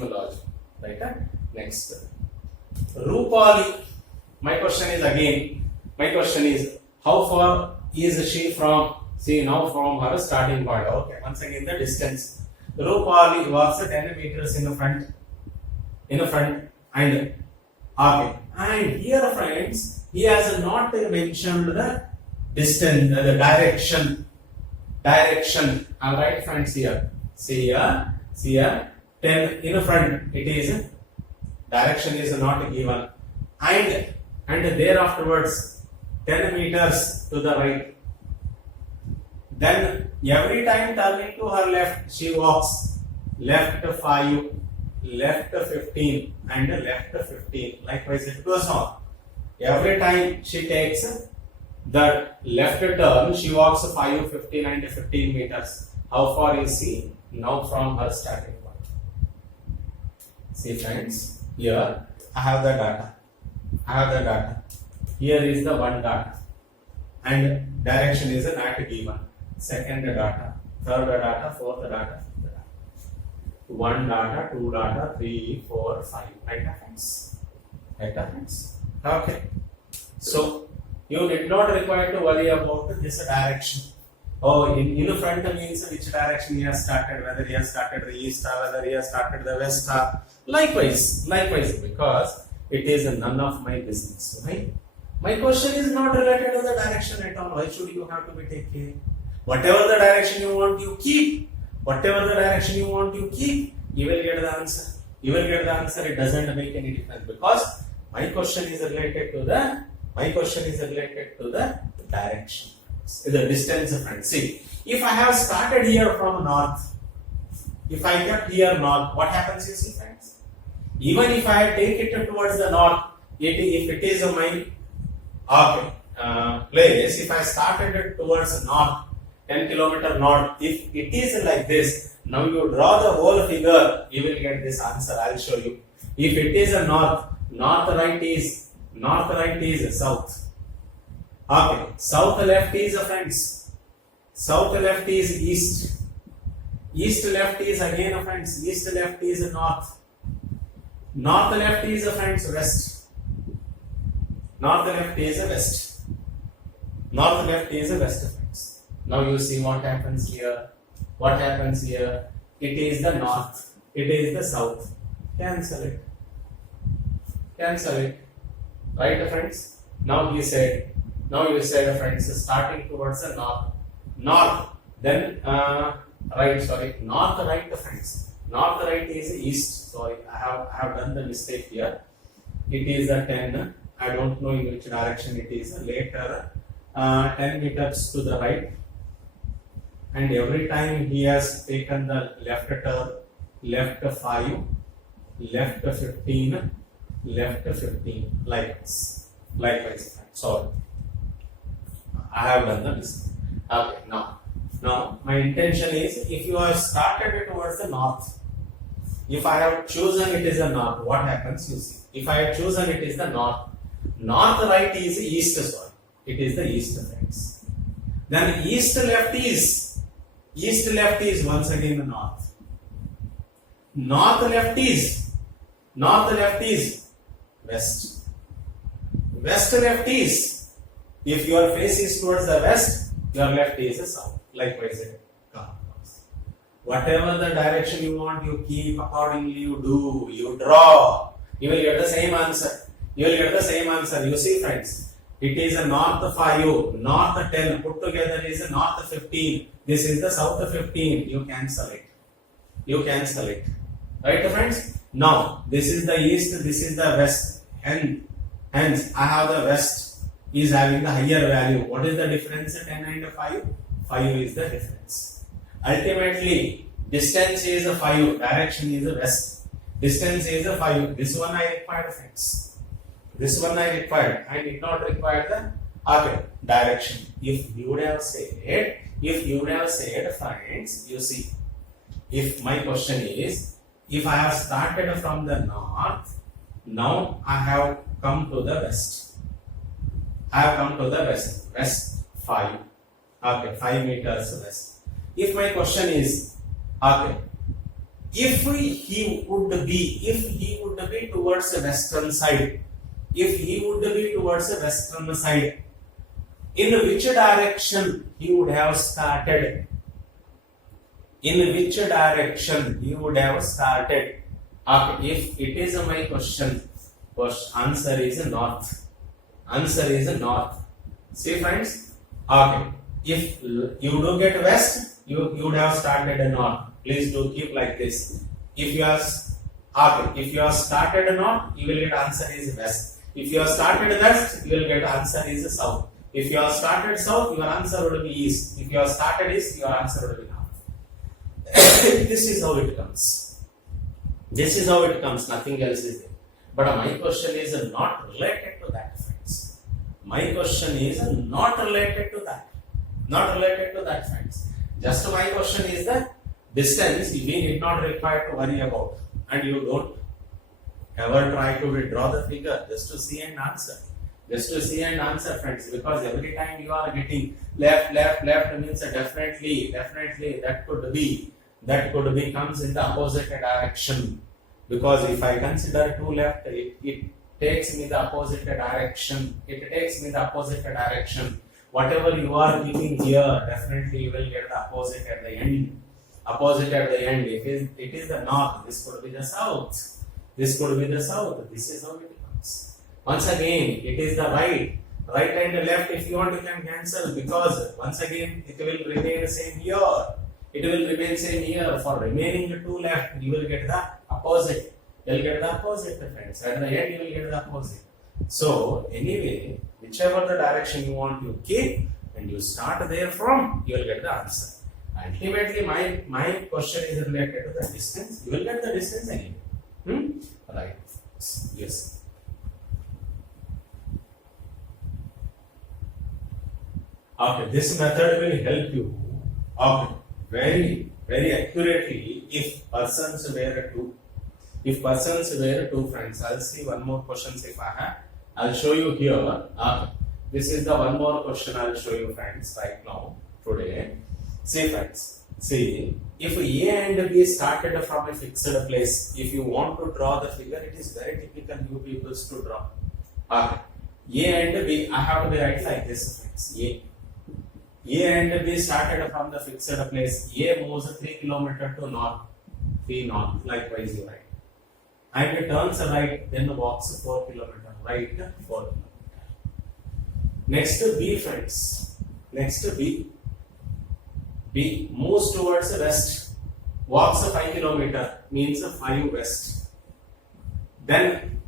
logic. Right? Next. Rupali. My question is how far is she from? See, now from her starting point. Okay. Once again, the distance. Rupali was 10 meters in the front. And okay. And here, friends, he has not mentioned the distance, the direction. Alright, friends, here. See here. 10 in front. It is direction is not given. And there afterwards 10 meters to the right. Then every time turning to her left, she walks left 5, left 15 and left 15. Likewise it goes on. Every time she takes the left turn, she walks 5, 15 and 15 meters. How far you see now from her starting point. See friends, here I have the data. Here is the one data, and direction is not given. Second data, third data, fourth data, fifth data. One data, two data, 3, 4, 5. Right, friends? Okay. So you did not require to worry about this direction. Oh, in front means which direction he has started, whether he has started the east or whether he has started the west. Likewise, because it is none of my business, right? My question is not related to the direction at all. Why should you have to be taking? Whatever the direction you want, you keep. Whatever the direction you want, you keep. You will get the answer. It doesn't make any difference because my question is related to the direction. The distance, friends. See, if I have started here from north, if I kept here north, what happens? You see, friends. Even if I take it towards the north, if it is my place, if I started it towards north, 10 kilometer north, if it is like this, now you draw the whole figure, you will get this answer. I'll show you. If it is a north right is south. Okay, south left is friends. South left is east. East left is again friends. East left is north. North left is friends west. North left is west. North left is west friends. Now you see what happens here. It is the north. It is the south. Cancel it. Right friends? Now you said friends starting towards the north. Then north right friends. North right is east. Sorry, I have done the mistake here. It is a 10. I don't know in which direction it is. Later 10 meters to the right. And every time he has taken the left turn, left 5, left 15, left 15, likewise. Sorry, I have done the mistake. Okay, now my intention is, if you have started it towards the north, if I have chosen it is the north, what happens? You see, if I have chosen it is the north right is east. Sorry, it is the east, friends. Then east left is once again the north. North left is west. West left is, if your face is towards the west, your left is the south. Likewise, it comes. Whatever the direction you want, you keep, accordingly you do, you draw. You will get the same answer. You see, friends, it is a north 5, north 10, put together is a north 15. This is the south 15. You cancel it. Right, friends? Now, this is the east, this is the west. Hence, I have the west is having the higher value. What is the difference? 10 and 5? 5 is the difference. Ultimately, distance is 5, direction is west. Distance is 5. This one I required, friends. I did not require the direction. If you would have said, friends, you see, if my question is, if I have started from the north, now I have come to the west. West 5. 5 meters west. If my question is, if he would be towards the western side, in which direction he would have started? If it is my question, answer is north. See, friends. If you do get west, you would have started north. Please do keep like this. If you have started north, you will get answer is west. If you have started west, you will get answer is south. If you have started south, your answer would be east. If you have started east, your answer would be north. This is how it comes. Nothing else is there. But my question is not related to that, friends. Just my question is the distance we did not require to worry about, and you don't ever try to withdraw the figure just to see and answer. Just to see and answer, friends, because every time you are getting left means definitely that could be comes in the opposite direction. Because if I consider 2 left, it takes me the opposite direction. It takes me the opposite direction. Whatever you are keeping here, definitely you will get the opposite at the end. Opposite at the end. If it is the north, this could be the south. This could be the south. This is how it comes. Once again, it is the right. Right and left, if you want, you can cancel, because once again, it will remain same here. It will remain same here. For remaining 2 left, you will get the opposite. You will get the opposite, friends. At the end, you will get the opposite. So, anyway, whichever the direction you want, you keep, and you start there from, you will get the answer. Ultimately, my question is related to the distance. You will get the distance anyway. Right. Yes. Okay, this method will help you very accurately if persons were two. If persons were two, friends, I'll see one more question if I have. I'll show you here. This is the one more question I'll show you, friends, right now, today. See, friends, see, if A and B started from a fixed place, if you want to draw the figure, it is very typical you people to draw. A and B, I have to be right like this, friends. A and B started from the fixed place. A moves 3 km to north, P north, likewise you right. And it turns right, then walks 4 km, right, 4 km. Next B, friends. Next B. B moves towards the west, walks 5 km, means 5 west. Then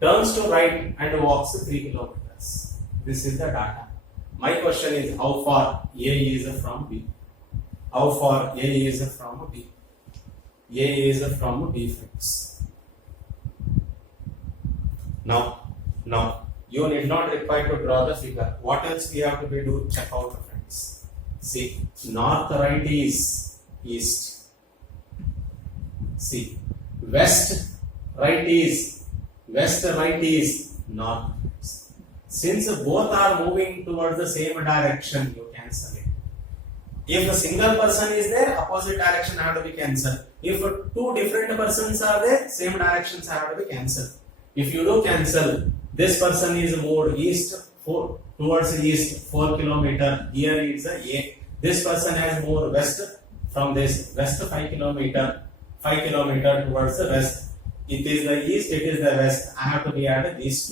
turns to right and walks 3 kilometers. This is the data. My question is, how far A is from B? How far A is from B? A is from B, friends. Now, you need not require to draw the figure. What else we have to do? Check out, friends. See, north right is east. See, west right is north. Since both are moving towards the same direction, you cancel it. If a single person is there, opposite direction have to be cancelled. If 2 different persons are there, same directions have to be cancelled. If you do cancel, this person is moved towards east 4 km. Here is A. This person has moved west from this west 5 km towards the west. It is the east, it is the west. I have to be at these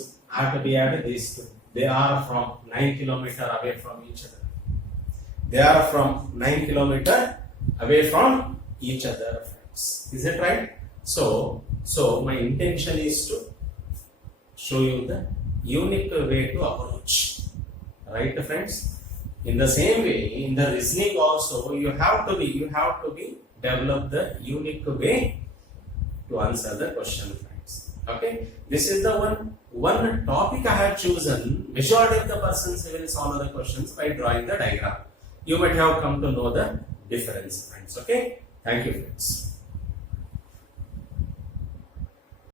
two. They are from 9 km away from each other. They are from 9 km away from each other, friends. Is it right? So my intention is to show you the unique way to approach. Right, friends? In the same way, in the reasoning also, you have to be develop the unique way to answer the question, friends. Okay, this is the one topic I have chosen. Majority of the persons will solve the questions by drawing the diagram. You might have come to know the difference, friends. Okay, thank you, friends.